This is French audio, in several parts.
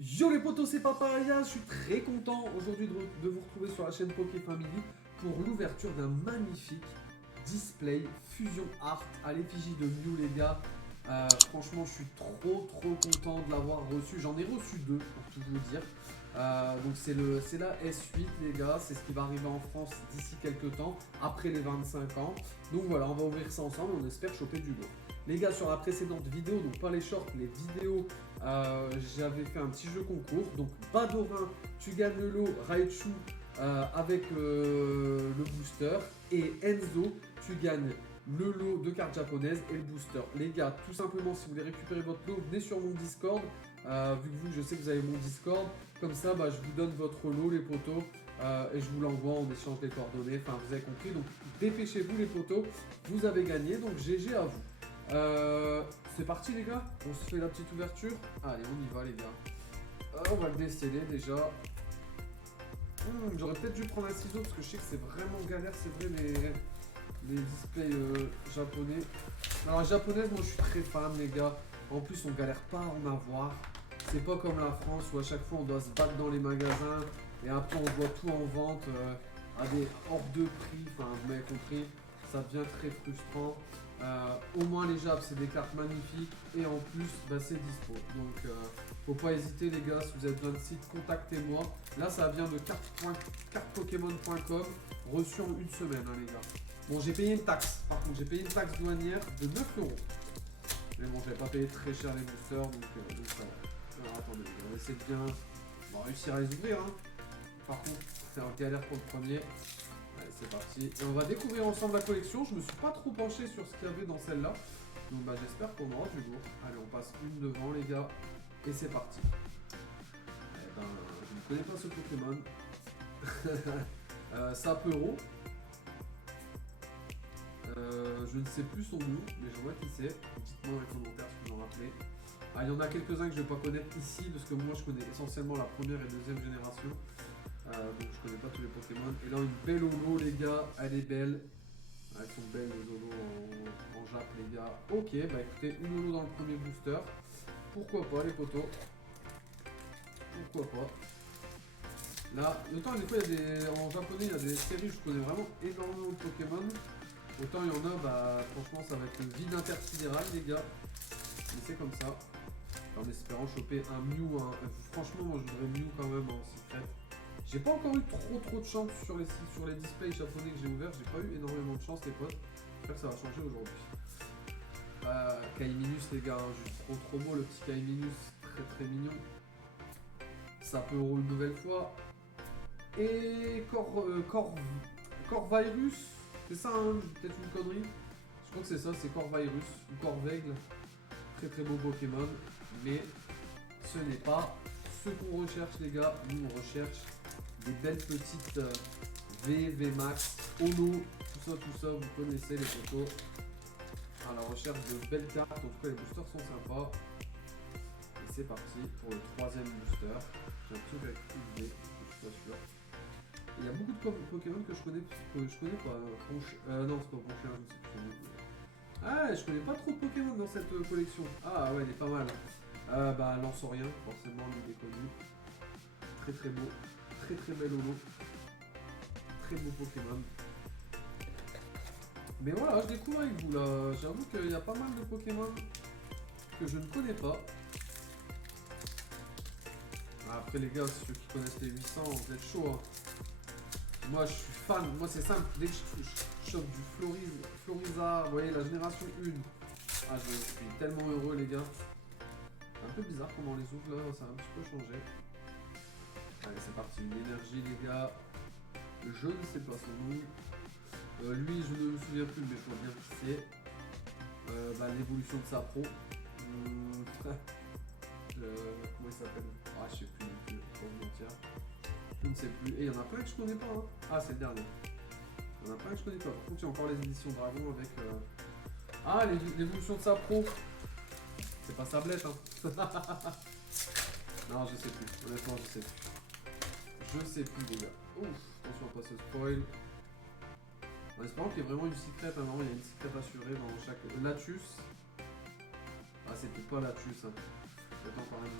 Yo les potos, c'est Papaya, je suis très content aujourd'hui de vous retrouver sur la chaîne Poké Family pour l'ouverture d'un magnifique display Fusion Art à l'effigie de Mew les gars. Franchement je suis trop content de l'avoir reçu, j'en ai reçu deux pour tout vous dire. Donc c'est la S8 les gars, c'est ce qui va arriver en France d'ici quelques temps, après les 25 ans. Donc voilà, on va ouvrir ça ensemble, on espère choper du lot. Les gars, sur la précédente vidéo, donc pas les shorts, les vidéos, j'avais fait un petit jeu concours. Donc Badorin, tu gagnes le lot Raichu avec le booster. Et Enzo, tu gagnes le lot de cartes japonaises et le booster. Les gars, tout simplement, si vous voulez récupérer votre lot, venez sur mon Discord. Vu que je sais que vous avez mon Discord. Comme ça, je vous donne votre lot, les potos. Et je vous l'envoie, on échange les coordonnées. Enfin, vous avez compris. Donc, dépêchez-vous, les potos. Vous avez gagné. Donc, GG à vous. C'est parti les gars, on se fait la petite ouverture. Allez, on y va les gars. On va le déceler déjà. J'aurais peut-être dû prendre un ciseau parce que je sais que c'est vraiment galère, c'est vrai les displays japonais. Alors japonaise, moi je suis très fan les gars. En plus on galère pas à en avoir. C'est pas comme la France où à chaque fois on doit se battre dans les magasins et après on voit tout en vente à des hors de prix, enfin vous m'avez compris, ça devient très frustrant. Au moins les Japs c'est des cartes magnifiques et en plus c'est dispo. Donc faut pas hésiter les gars, si vous avez besoin de site, contactez-moi. Là ça vient de cartepokemon.com, reçu en une semaine les gars. Bon j'ai payé une taxe, par contre j'ai payé une taxe douanière de 9 euros. Mais bon j'avais pas payé très cher les boosters donc ça va. Alors attendez, on va essayer de bien réussir à les ouvrir. Par contre c'est un galère pour le premier. Allez, c'est parti. Et on va découvrir ensemble la collection. Je me suis pas trop penché sur ce qu'il y avait dans celle-là. Donc j'espère qu'on aura du lourd. Allez, on passe une devant les gars. Et c'est parti. Eh ben, je ne connais pas ce Pokémon. Sapero. Je ne sais plus son nom, mais je vois qui c'est. Dites-moi dans les commentaires si vous en rappelez. Il y en a quelques-uns que je ne vais pas connaître ici, parce que moi je connais essentiellement la première et deuxième génération. Donc je connais pas tous les Pokémon. Et là une belle holo les gars, elle est belle. Elles sont belles les holos en Jap les gars. Ok, écoutez, une holo dans le premier booster. Pourquoi pas les potos. Pourquoi pas. Là, autant des fois il y a des. En japonais il y a des séries où je connais vraiment énormément de Pokémon. Autant il y en a, franchement ça va être le vide intersidéral les gars. Mais c'est comme ça. En espérant choper un Mew. Franchement moi je voudrais Mew quand même en secret. J'ai pas encore eu trop de chance sur les displays japonais que j'ai ouverts, j'ai pas eu énormément de chance les potes. J'espère que ça va changer aujourd'hui. Kaiminus les gars, juste trop beau le petit Kaiminus, très mignon. Sapero une nouvelle fois. Et Corvirus, c'est ça peut-être une connerie. Je crois que c'est ça, c'est Corvirus ou Corveigle. Très beau Pokémon, mais ce n'est pas ce qu'on recherche les gars, nous on recherche des belles petites V Max, Holo, tout ça, vous connaissez les photos. À la recherche de belles cartes, en tout cas les boosters sont sympas. Et c'est parti pour le troisième booster. J'ai l'impression qu'avec une idée, je suis pas sûr. Il y a beaucoup de Pokémon que je connais pas. Non, c'est pas Ponchien, je ne sais plus. Ah, je connais pas trop de Pokémon dans cette collection. Ah ouais, elle est pas mal. Lanceurien, forcément, il est connu. Très beau. Très bel holo. Très beau Pokémon. Mais voilà, je découvre avec vous là. J'avoue qu'il y a pas mal de Pokémon que je ne connais pas. Après les gars, ceux qui connaissent les 800, vous êtes chaud. Hein. Moi je suis fan, moi c'est simple, dès que je chope du Florizard, vous voyez la génération 1. Ah je suis tellement heureux les gars. C'est un peu bizarre comment les ouvre là, ça a un petit peu changé. Allez c'est parti, une énergie les gars. Je ne sais pas son nom. Lui je ne me souviens plus mais je vois bien qui c'est. L'évolution de sa pro. Comment il s'appelle? Ah je sais plus non plus, pour vous mentir. Je ne sais plus. Et il y en a plein que je connais pas. Hein. Ah, c'est le dernier. Il y en a plein que je connais pas. Par contre, il y a encore les éditions Dragon avec. Ah, l'évolution de sa pro. C'est pas Sablette, hein. Non, je sais plus. Honnêtement, je sais plus. Je sais plus, les gars. Ouf, attention à pas se spoil. En espérant qu'il y ait vraiment une secret. Normalement, il y a une secret assurée dans chaque. Latus. Ah, c'est peut-être pas Latus. Hein. Peut-être encore un autre.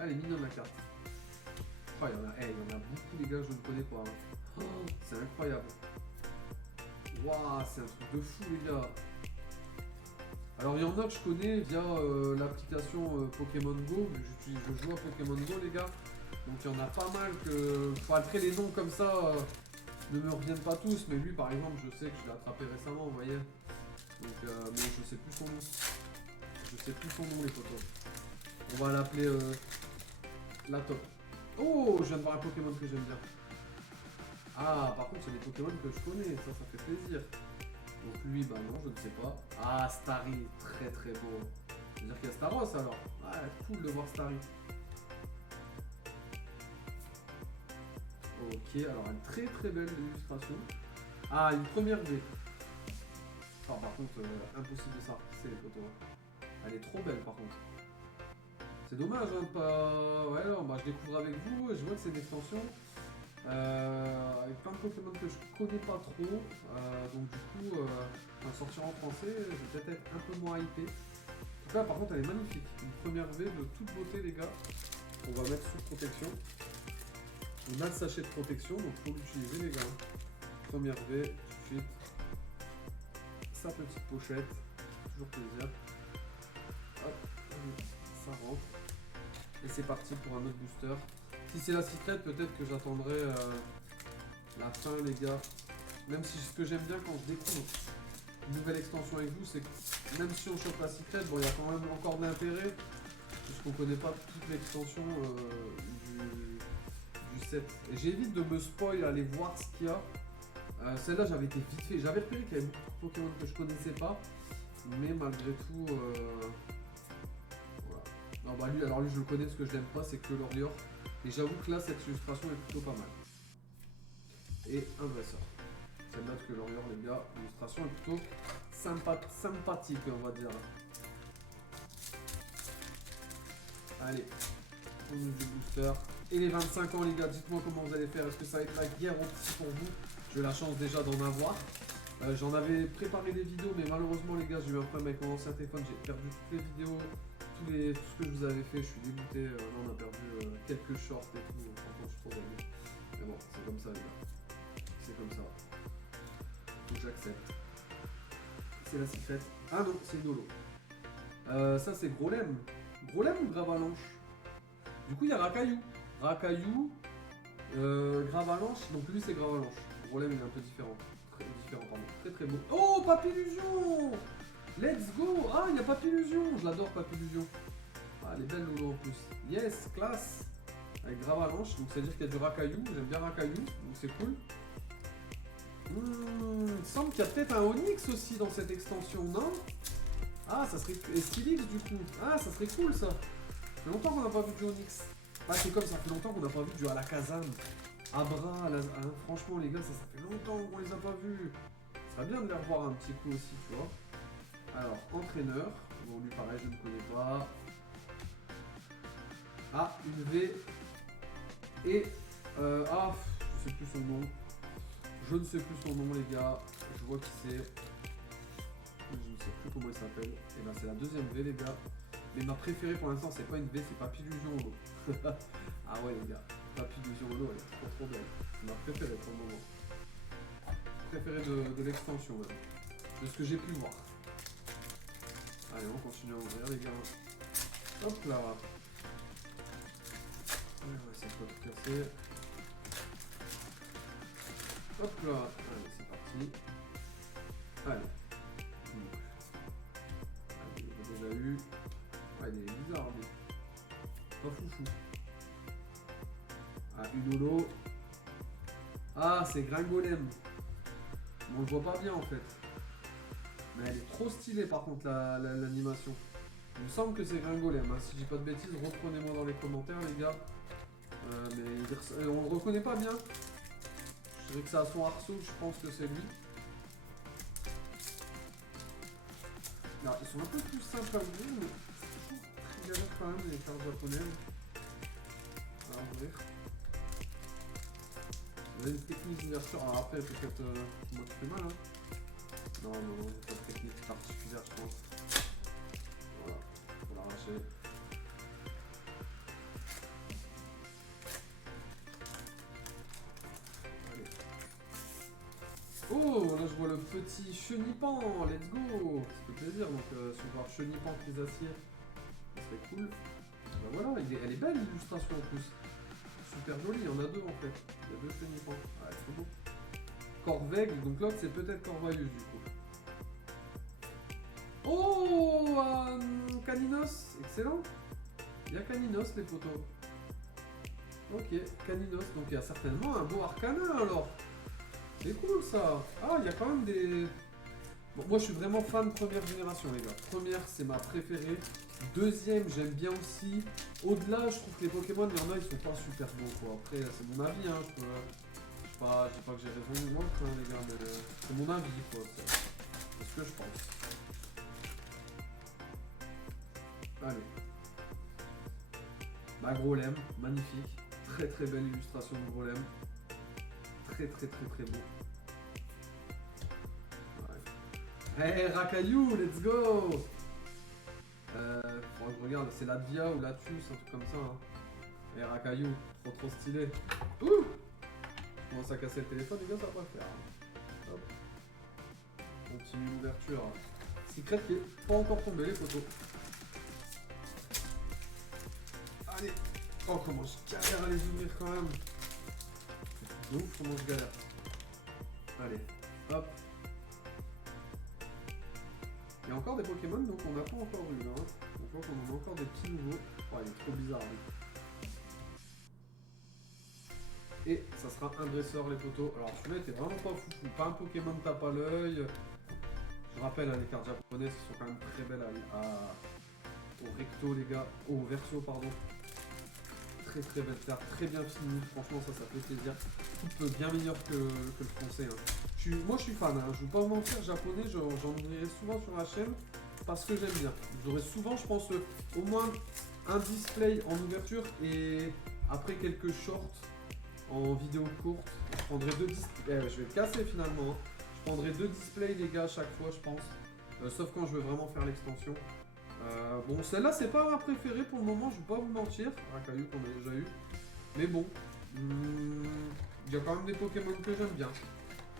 Elle est mignonne la carte. Oh, il y en a beaucoup les gars, je ne connais pas. Hein. Oh, c'est incroyable. Waouh, c'est un truc de fou les gars. Alors il y en a que je connais via l'application Pokémon Go. Je joue à Pokémon Go les gars. Donc il y en a pas mal que... Enfin, après les noms comme ça ne me reviennent pas tous. Mais lui par exemple je sais que je l'ai attrapé récemment, vous voyez. Donc mais je sais plus son nom. Je sais plus son nom les photos. On va l'appeler la top. Oh, je viens de voir un Pokémon que j'aime bien. Ah, par contre, c'est des Pokémon que je connais, ça fait plaisir. Donc lui, bah non, je ne sais pas. Ah, Starry, très très beau. C'est-à-dire qu'il y a Staros alors. Ah, cool de voir Starry. Ok, alors une très très belle illustration. Ah, une première V. Ah, par contre, impossible de s'arrêter les photos. Elle est trop belle par contre. C'est dommage, hein, de pas... Ouais, non, bah, je découvre avec vous, je vois que c'est une extension. Avec plein de Pokémon que je connais pas trop. Donc du coup, sortir en français, je vais peut-être être un peu moins hypé. En tout cas, par contre, elle est magnifique. Une première V de toute beauté, les gars. On va mettre sous protection. On a le sachet de protection, donc il faut l'utiliser, les gars. Première V, tout de suite. Sa petite pochette. Toujours plaisir. Hop, ça rentre. Et c'est parti pour un autre booster. Si c'est la secret, peut-être que j'attendrai la fin, les gars. Même si ce que j'aime bien quand je découvre une nouvelle extension avec vous, c'est que même si on chope la secret, bon, il y a quand même encore de l'intérêt, puisqu'on connaît pas toute l'extension du set. Et j'évite de me spoil, aller voir ce qu'il y a. Celle-là, j'avais été vite fait. J'avais repéré qu'il y avait beaucoup de Pokémon que je connaissais pas, mais malgré tout, voilà. Non, bah lui, alors lui, je le connais, ce que je l'aime pas, c'est que l'Orior. Et j'avoue que là, cette illustration est plutôt pas mal. Et un vrai sort. Celle-là que l'Orior, les gars, l'illustration est plutôt sympathique, on va dire. Allez, on ouvre le booster. Et les 25 ans, les gars, dites-moi comment vous allez faire. Est-ce que ça va être la guerre aussi pour vous? J'ai la chance déjà d'en avoir. J'en avais préparé des vidéos, mais malheureusement, les gars, j'ai eu un problème avec mon ancien téléphone. J'ai perdu toutes les vidéos. Tout ce que je vous avais fait, je suis dégoûté. Là, on a perdu quelques shorts et tout. Franchement, je suis trop dégoûté. Mais bon, c'est comme ça, les gars. C'est comme ça. Donc j'accepte. C'est la secrète. Ah non, c'est une holo. Ça, c'est Grolem. Grolem ou Gravalanche? Du coup, il y a Rakaillou. Rakaillou, Gravalanche. Donc lui, c'est Gravalanche. Grolem, il est un peu différent. Très différent, pardon. Très très beau. Oh, Papillusion! Let's go! Ah, il y a Papillusion! Je l'adore, Papillusion. Ah, elle est belle, Lolo, en plus. Yes, classe! Avec Gravalanche, donc ça veut dire qu'il y a du Rakaillou. J'aime bien Rakaillou, donc c'est cool. Il semble qu'il y a peut-être un Onix aussi dans cette extension, non? Ah, ça serait... Et Stylix, du coup. Ah, ça serait cool, ça. Ça fait longtemps qu'on n'a pas vu du Onix. Ah, c'est comme ça fait longtemps qu'on n'a pas vu du Alakazam. Abra, franchement, les gars, ça fait longtemps qu'on les a pas vus. Ça serait bien de les revoir un petit coup aussi, tu vois. Alors, entraîneur. Bon, lui, pareil, je ne connais pas. Ah, une V. Et... ah, je sais plus son nom. Je ne sais plus son nom, les gars. Je vois qui c'est. Je ne sais plus comment il s'appelle. Et ben, c'est la deuxième V, les gars. Mais ma préférée pour l'instant, c'est pas une V, c'est Papillusion Holo. Ah ouais, les gars. Papillusion Holo, elle est trop belle. C'est ma préférée pour le moment. Préférée de l'extension, même. De ce que j'ai pu voir. Allez, on continue à ouvrir, les gars. Hop là. On va essayer de pas tout casser. Hop là. Allez, c'est parti. Allez. Allez, on a déjà eu. Ouais, il est bizarre, lui. Pas foufou. Ah, une holo. Ah, c'est Gringolem. Bon, on le voit pas bien en fait. Mais elle est trop stylée par contre, l'animation. Il me semble que c'est Gringolem. Hein. Si je dis pas de bêtises, reprenez-moi dans les commentaires, les gars. Mais on le reconnaît pas bien. Je dirais que ça a son arceau, je pense que c'est lui. Alors, ils sont un peu plus simples à ouvrir, mais c'est toujours très galère quand même les cartes japonaises. À ouvrir. Vous avez une technique d'ouverture. Alors après, peut-être moi qui fais mal. Hein. Non, il n'y a pas de technique particulière, je pense. Voilà, faut l'arracher. vois le petit chenipan, let's go. Ça fait plaisir, donc si on voit chenipan Crisacier, ça serait cool. Bah voilà, elle est belle l'illustration en plus. Super jolie, il y en a deux en fait. Il y a deux chenipans. Ouais, c'est beau. Corvègue, donc l'autre c'est peut-être Corvalius du coup. Oh, Caninos, excellent. Il y a Caninos les potos. Ok, Caninos, donc il y a certainement un beau Arcana alors. C'est cool ça. Ah, il y a quand même des... Bon, moi je suis vraiment fan première génération les gars. Première c'est ma préférée. Deuxième j'aime bien aussi. Au-delà je trouve que les Pokémon, il y en a ils sont pas super beaux quoi. Après c'est mon avis hein. Je dis pas que j'ai raison ou autre hein, les gars, mais c'est mon avis quoi. C'est ce que je pense. Allez. Bah Grolem, magnifique. Très très belle illustration de Grolem. Très beau. Ouais. Hey Rakayu, let's go. Faudra que je regarde, c'est Latvia ou Latius, un truc comme ça. Hein. Hey Rakayu, trop stylé. Ouh. Je commence à casser le téléphone, les gars, ça va pas le faire. Hop. Continue l'ouverture. Secret qui est pas encore tombé, les photos. Allez. Oh, comment je galère à les ouvrir quand même. C'est ouf comment je galère. Allez, hop. Il y a encore des Pokémon donc on n'a pas encore eu. Hein. Donc on en a encore des petits nouveaux. Oh, il est trop bizarre lui. Et ça sera un dresseur les potos. Alors celui-là était vraiment pas foufou. Pas un Pokémon tape à l'œil. Je rappelle, hein, les cartes japonaises qui sont quand même très belles au recto les gars. Au verso pardon. Très belle carte, très bien finie, franchement ça fait plaisir. Coupe bien meilleur que le français. Hein. Moi je suis fan, hein. Je ne vais pas vous mentir, japonais j'en ouvrirai souvent sur la chaîne parce que j'aime bien. J'aurai souvent je pense au moins un display en ouverture et après quelques shorts en vidéo courte. Je prendrai deux displays, je vais le casser finalement. Hein. Je prendrai deux displays les gars à chaque fois je pense. Sauf quand je veux vraiment faire l'extension. Bon, celle-là, c'est pas ma préférée pour le moment, je vais pas vous mentir. Rakayu qu'on a déjà eu. Mais bon, il y a quand même des Pokémon que j'aime bien.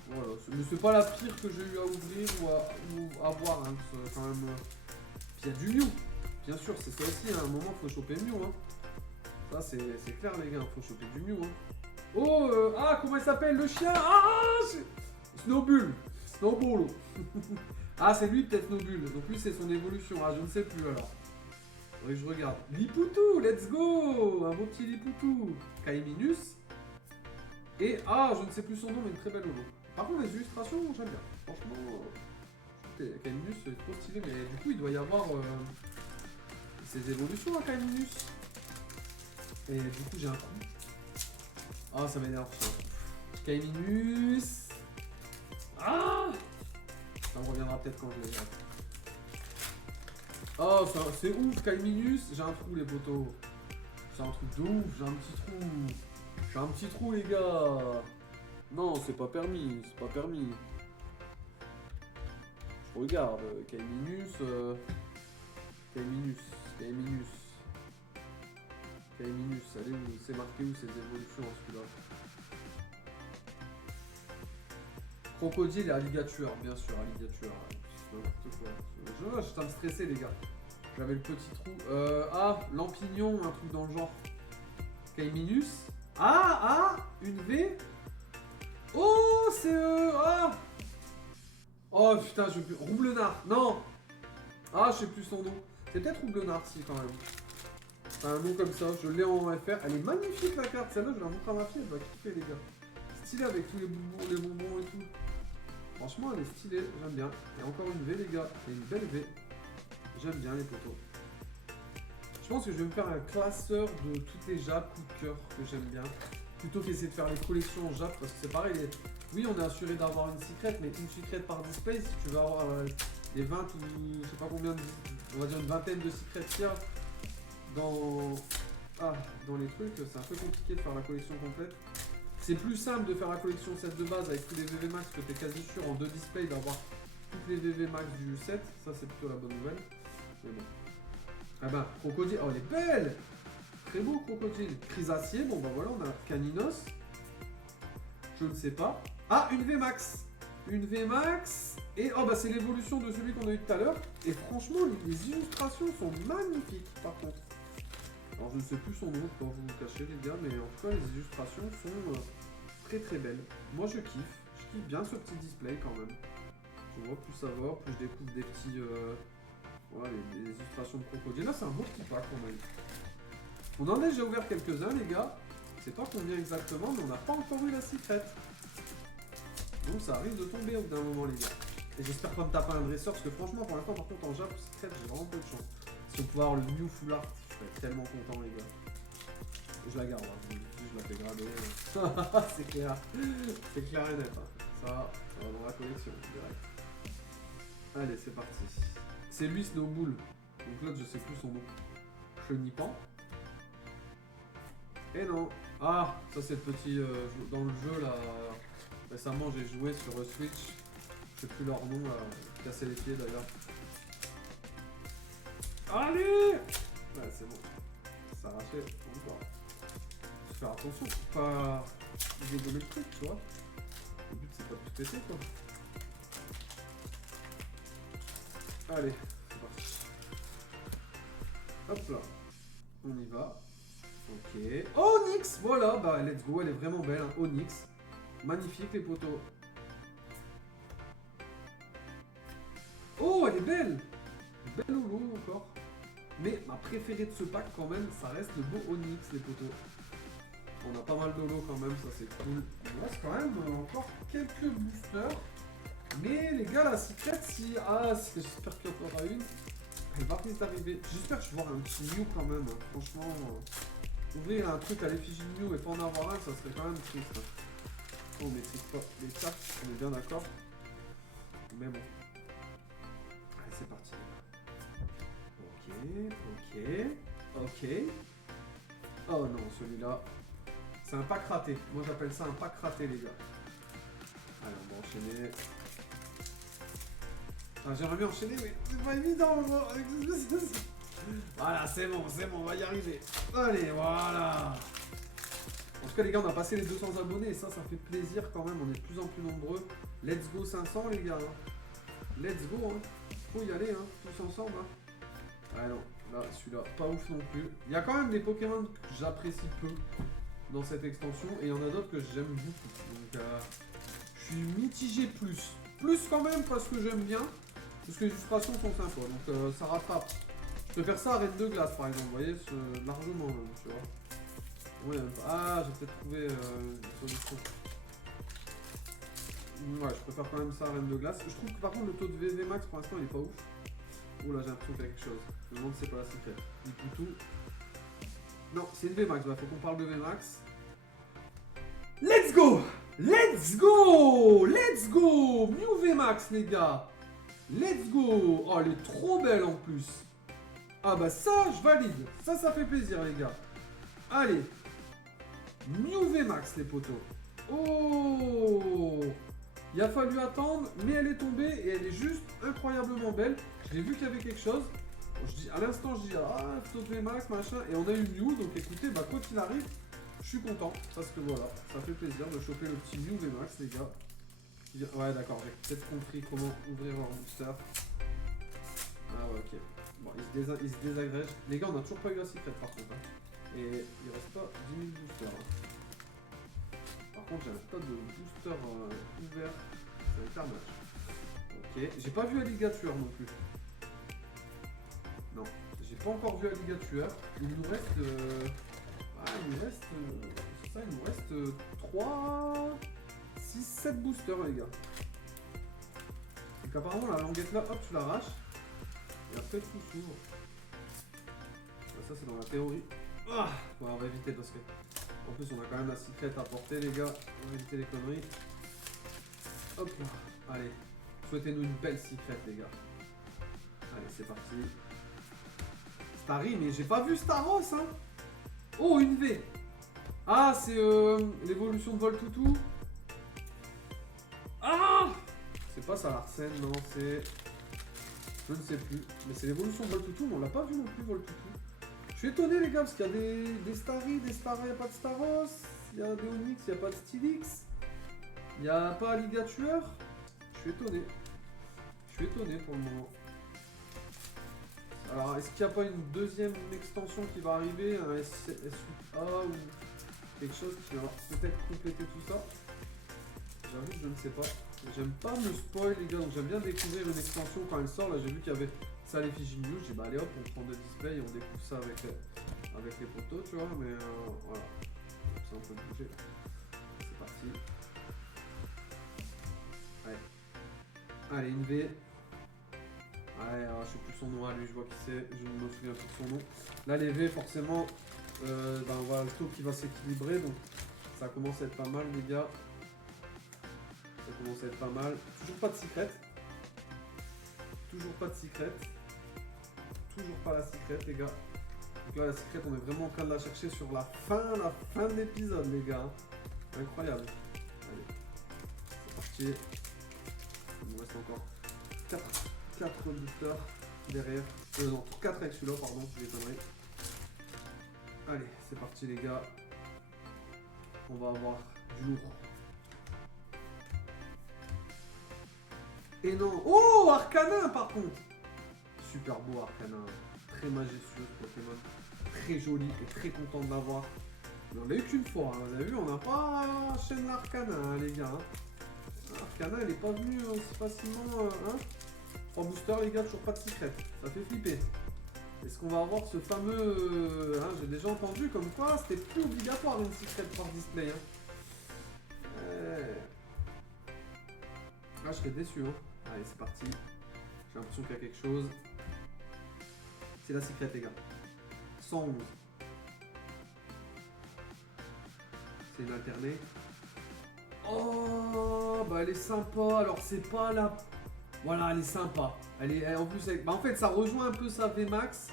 Voilà, mais c'est pas la pire que j'ai eu à ouvrir ou à voir. Hein. Quand même. Puis il y a du Mew. Bien sûr, c'est ça aussi. Hein. À un moment, faut choper Mew. Hein. Ça, c'est clair, les gars, faut choper du Mew. Hein. Oh, comment il s'appelle le chien? Snowbull. Snowball. Ah, c'est lui peut-être Snowbull. Donc lui, c'est son évolution. Ah, je ne sais plus alors. Faudrait que je regarde. Lipoutou, let's go. Un beau petit Lipoutou. Kaiminus. Et, je ne sais plus son nom, mais une très belle logo. Par contre, les illustrations, j'aime bien. Franchement, Kaiminus, c'est trop stylé. Mais du coup, il doit y avoir ses évolutions à Kaiminus. Et du coup, j'ai un trou. Ah, ça m'énerve ça. Kaiminus. Ça me reviendra peut-être quand je les regarde. Oh, c'est ouf, Kaiminus. J'ai un trou, les potos. C'est un truc de ouf, j'ai un petit trou. J'ai un petit trou, les gars. Non, c'est pas permis, c'est pas permis. Je regarde, Kaiminus. Kaiminus. Allez, c'est marqué où ces évolutions en celui-là? Crocodile et alligator, bien sûr, alligator. Ça me stressait, les gars. J'avais le petit trou. Lampignon, un truc dans le genre. Kaiminus. Une V. Oh, c'est Oh putain, je peux. Roublenard, non. Je sais plus son nom. C'est peut-être Roublenard, si, quand même. Un nom comme ça, je l'ai en FR. Elle est magnifique la carte, celle-là, je la montre à ma fille, elle va kiffer, les gars. Stylé avec tous les bonbons et tout. Franchement, elle est stylée, j'aime bien. Et encore une V, les gars. Et une belle V. J'aime bien les potos. Je pense que je vais me faire un classeur de toutes les Jap coup de cœur que j'aime bien. Plutôt qu'essayer de faire les collections en Jap, parce que c'est pareil. Oui, on est assuré d'avoir une secret, mais une secret par display, si tu veux avoir les 20 ou je sais pas combien, on va dire une vingtaine de secrets qu'il y a dans les trucs, c'est un peu compliqué de faire la collection complète. C'est plus simple de faire la collection set de base avec tous les VV Max que tu es quasi sûr en 2 displays d'avoir toutes les VV Max du set. Ça, c'est plutôt la bonne nouvelle. Mais bon. Crocodile. Oh, elle est belle! Très beau, Crocodile. Crisacier. Bon, bah voilà, on a Caninos. Je ne sais pas. Une V Max. une VMAX. Et oh bah c'est l'évolution de celui qu'on a eu tout à l'heure. Et franchement, les illustrations sont magnifiques par contre. Alors je ne sais plus son nom pour vous le cacher les gars, mais en tout cas les illustrations sont très très belles. Moi je kiffe bien ce petit display quand même. Je vois plus ça va, plus je découvre des petits... voilà, les illustrations de crocodile. Là c'est un beau petit pack qu'on a eu. On en a déjà ouvert quelques-uns les gars. Je sais pas combien exactement, mais on n'a pas encore eu la secret. Donc ça arrive de tomber au bout d'un moment les gars. Et j'espère pas me taper un dresseur, parce que franchement pour l'instant par contre en Jap, secret j'ai vraiment peu de chance. Si on pouvait avoir le New Full Art, je serais tellement content les gars. Et je la garde, hein. Je la fais grader. C'est clair. C'est clair et net. Hein. Ça va dans la collection, direct. Allez, c'est parti. C'est lui Snowball. Donc l'autre, je sais plus son nom. Chenipan. Et non. Ah, ça c'est le petit... dans le jeu là... Récemment j'ai joué sur Switch. Je sais plus leur nom là. Casser les pieds d'ailleurs. Allez! Ouais, c'est bon. Ça arrachait encore. Faut faire attention, faut pas dégoler le truc, tu vois. Le but c'est pas de tout péter quoi. Allez, c'est parti. Hop là. On y va. Ok. Onyx! Voilà, bah let's go, elle est vraiment belle, hein. Onyx. Magnifique les poteaux. Oh, elle est belle! Belle holo encore. Mais ma préférée de ce pack quand même, ça reste le beau Onyx les poteaux. On a pas mal d'holo quand même, ça c'est cool. Il reste quand même encore quelques boosters. Mais les gars, la secret, si... Ah, j'espère qu'il y en aura une. Elle va risque d'arriver. J'espère que je vais voir un petit Mew quand même. Franchement, ouvrir un truc à l'effigie de Mew et pas en avoir un, ça serait quand même triste. On maîtrise pas les cartes, on est bien d'accord. Mais bon. Allez, c'est parti. Ok. Oh non, celui-là, c'est un pack raté. Moi, j'appelle ça un pack raté, les gars. Allez, on va enchaîner. Ah, j'aimerais bien enchaîner, mais c'est pas évident. Voilà, c'est bon, on va y arriver. Allez, voilà. En tout cas, les gars, on a passé les 200 abonnés et ça fait plaisir quand même. On est de plus en plus nombreux. Let's go 500, les gars. Let's go, hein. Faut y aller, hein, tous ensemble. Hein. Ah non, là, celui-là, pas ouf non plus. Il y a quand même des Pokémon que j'apprécie peu dans cette extension et il y en a d'autres que j'aime beaucoup. Donc, je suis mitigé plus. Plus quand même parce que j'aime bien. Parce que les illustrations sont sympas, donc ça rattrape. Je peux faire ça à Reine de Glace par exemple, vous voyez, largement même, tu vois. Ouais, ah, j'ai peut-être trouvé une solution. Ouais, je préfère quand même ça à Reine de Glace. Je trouve que par contre le taux de VV max pour l'instant il est pas ouf. Oh là, j'ai l'impression qu'il y a quelque chose. Je me demande si c'est pas la secret. Du tout. Non, c'est une VMAX, bah, faut qu'on parle de VMAX. Let's go! Let's go! Let's go! Mew VMAX les gars! Let's go! Oh, elle est trop belle en plus. Ah bah ça, je valide. Ça fait plaisir les gars. Allez. Mew VMAX les potos. Oh! Il a fallu attendre, mais elle est tombée et elle est juste incroyablement belle. J'ai vu qu'il y avait quelque chose. Je dis, à l'instant, je dis, ah, sauf VMAX, machin. Et on a eu Mew, donc écoutez, bah quoi qu'il arrive, je suis content. Parce que voilà, ça fait plaisir de choper le petit Mew VMAX les gars. Ouais, d'accord, j'ai peut-être compris comment ouvrir leur booster. Ah ouais, ok. Bon, il se désagrège. Les gars, on a toujours pas eu la secret par contre. Hein. Et il reste pas 10 000 boosters. Hein. Par contre, j'ai un tas de boosters ouverts. C'est un carnage. Ok, j'ai pas vu Alligator non plus. Non, j'ai pas encore vu Alligator. Il nous reste... Ah, il nous reste... C'est ça, il nous reste 3... 6, 7 boosters les gars. Et qu'apparemment la languette là, hop, tu l'arraches. Et après tout s'ouvre. Ça c'est dans la théorie. Ah ouais, on va éviter parce que... En plus on a quand même la secret à porter les gars. On va éviter les conneries. Hop là. Allez. Souhaitez-nous une belle secret les gars. Allez c'est parti. Starry, mais j'ai pas vu Staros hein. Oh une V. Ah c'est l'évolution de Voltoutou. Ah! C'est pas ça Larsen, non, c'est... Je ne sais plus. Mais c'est l'évolution de Voltoutou, mais on l'a pas vu non plus Voltoutou. Je suis étonné les gars, parce qu'il y a des Starry, des Staros, il n'y a pas de Staros. Il y a des Onyx, il n'y a pas de Stylix. Il n'y a pas Alligator. Je suis étonné. Je suis étonné pour le moment. Alors, est-ce qu'il n'y a pas une deuxième extension qui va arriver, un S8A ou quelque chose qui va peut-être compléter tout ça? J'avoue que je ne sais pas. J'aime pas me spoil les gars, donc j'aime bien découvrir une extension quand elle sort. Là j'ai vu qu'il y avait ça à l'effigie news, j'ai dit bah allez hop on prend le display et on découvre ça avec les poteaux tu vois, mais voilà. Ça on peut bouger. C'est parti. Allez. Allez une V. Allez, alors, je sais plus son nom à lui, je vois qui c'est, je ne me souviens plus de son nom. Là les V forcément, ben, voilà le taux qui va s'équilibrer, donc ça commence à être pas mal les gars. Ça commence à être pas mal. Toujours pas de secret. Toujours pas de secret. Toujours pas la secret les gars. Donc là la secret on est vraiment en train de la chercher sur la fin de l'épisode les gars. Incroyable. Allez. C'est parti. Il nous reste encore 4 boosters derrière. Non, 4 avec celui-là, pardon, je m'étonnerai. Allez, c'est parti les gars. On va avoir du lourd. Et non. Oh, Arcanin par contre. Super beau Arcanin. Très majestueux ce Pokémon. Très joli et très content de l'avoir. Mais on l'a eu qu'une fois, hein. Vous avez vu, on n'a pas chaîne l'Arcanin hein, les gars. Arcanin elle est pas venue aussi facilement. Hein 3 boosters les gars, toujours pas de secret. Ça fait flipper. Est-ce qu'on va avoir ce fameux... hein, j'ai déjà entendu comme quoi c'était plus obligatoire une secret par display. Hein. Ah, je serais déçu. Hein. Allez, c'est parti. J'ai l'impression qu'il y a quelque chose. C'est la secret, les gars. 111. C'est une alternée. Oh, bah elle est sympa. Alors, c'est pas la... Voilà, elle est sympa. Elle est en plus avec... Bah, en fait, ça rejoint un peu sa VMAX.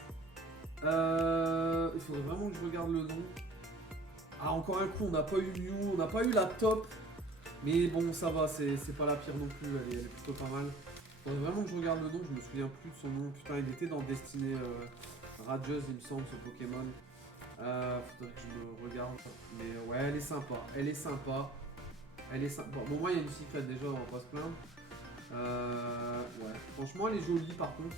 Il faudrait vraiment que je regarde le nom. Ah, encore un coup, on n'a pas eu Mew, on n'a pas eu la top. Mais bon, ça va, c'est pas la pire non plus, elle est plutôt pas mal. Faudrait vraiment que je regarde le nom, je me souviens plus de son nom. Putain, il était dans Destiny Radieuse, il me semble, ce Pokémon. Faudrait que je le regarde. Mais ouais, elle est sympa, elle est sympa. Elle est sympa. Bon, moi, il y a une secret déjà, on va pas se plaindre. Ouais, franchement, elle est jolie par contre.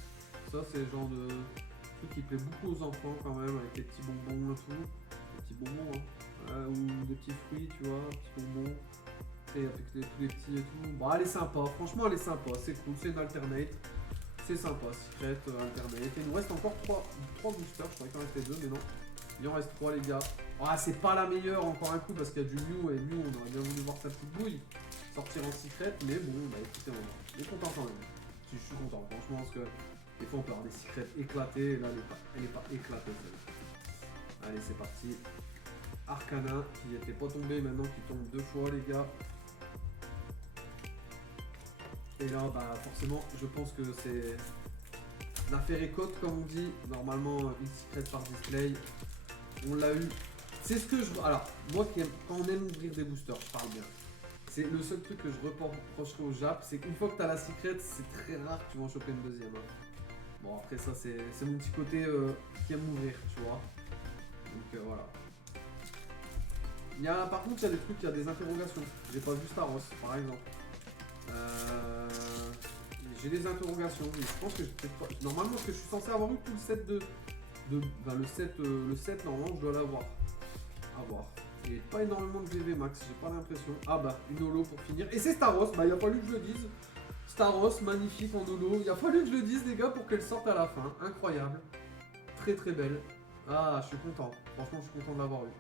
Ça, c'est le genre de truc qui plaît beaucoup aux enfants quand même, avec les petits bonbons et tout. Les petits bonbons, hein. Ou des petits fruits, tu vois, petits bonbons. Et avec tous les petits et tout. Bon, elle est sympa, franchement, elle est sympa, c'est cool, c'est une alternate. C'est sympa, secret, alternate. Et il nous reste encore 3 boosters, je croyais qu'il en restait 2, mais non. Il en reste 3, les gars. Ah, c'est pas la meilleure, encore un coup, parce qu'il y a du Mew, et Mew, on aurait bien voulu voir sa petite bouille sortir en secret, mais bon, bah écoutez, on est content quand même. Je suis content, franchement, parce que des fois on peut avoir des secrets éclatés, et là elle est pas éclatée celle-là. Allez, c'est parti. Arcanin, qui n'était pas tombé, maintenant qui tombe 2 fois, les gars. Et là, bah forcément, je pense que c'est l'affaire est cote, comme on dit. Normalement, une secret par display. On l'a eu. C'est ce que je... Alors, moi, quand on aime ouvrir des boosters, je parle bien. C'est le seul truc que je reprocherai au Jap, c'est qu'une fois que tu as la secret, c'est très rare que tu vas en choper une deuxième. Hein. Bon, après ça, c'est mon petit côté qui aime ouvrir, tu vois. Donc voilà. Par contre, il y a des trucs, il y a des interrogations. J'ai pas vu Staros, par exemple. J'ai des interrogations, mais je pense que normalement, parce que je suis censé avoir eu tout le set le 7 normalement, je dois l'avoir. À voir. Et pas énormément de VV max, j'ai pas l'impression. Ah bah, une holo pour finir. Et c'est Staros, bah il a fallu que je le dise. Staros, magnifique en holo. Il a fallu que je le dise, les gars, pour qu'elle sorte à la fin. Incroyable. Très très belle. Ah, je suis content. Franchement, je suis content de l'avoir eu.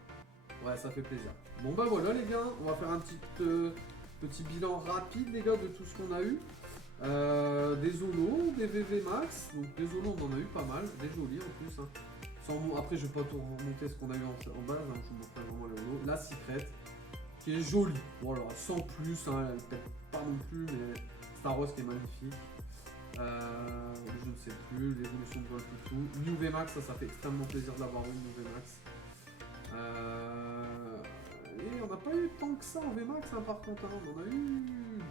Ouais, ça fait plaisir. Bon bah voilà, les gars, on va faire un petit bilan rapide, les gars, de tout ce qu'on a eu. Des holos, des VV max. Donc des holos, on en a eu pas mal. Des jolis en plus. Hein. Après, je vais pas tout remonter ce qu'on a eu en base, hein, je vous montrerai vraiment les holos. La secret, qui est jolie, voilà, sans plus, hein, elle peut-être pas non plus, mais Staros qui est magnifique. Je ne sais plus, l'évolution de Volpoutou. New VMAX, ça fait extrêmement plaisir d'avoir une New VMAX. Et on n'a pas eu tant que ça en VMAX, hein, par contre, hein, on en a eu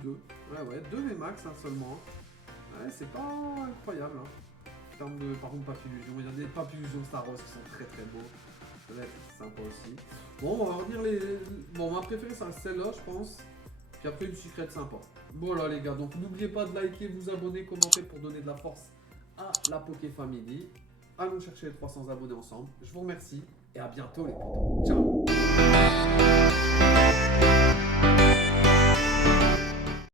2. Ouais, 2 VMAX hein, seulement. Ouais, c'est pas incroyable. Hein. En termes de, par contre, Papillusion, il y a des Papillusion Staros qui sont très très beaux. Ça va être sympa aussi. Bon, on va revenir les... Bon, ma préférée, c'est celle-là, je pense. Puis après, une secrète sympa. Voilà les gars, donc n'oubliez pas de liker, vous abonner, commenter pour donner de la force à la Poké Family. Allons chercher les 300 abonnés ensemble. Je vous remercie et à bientôt les potos. Ciao.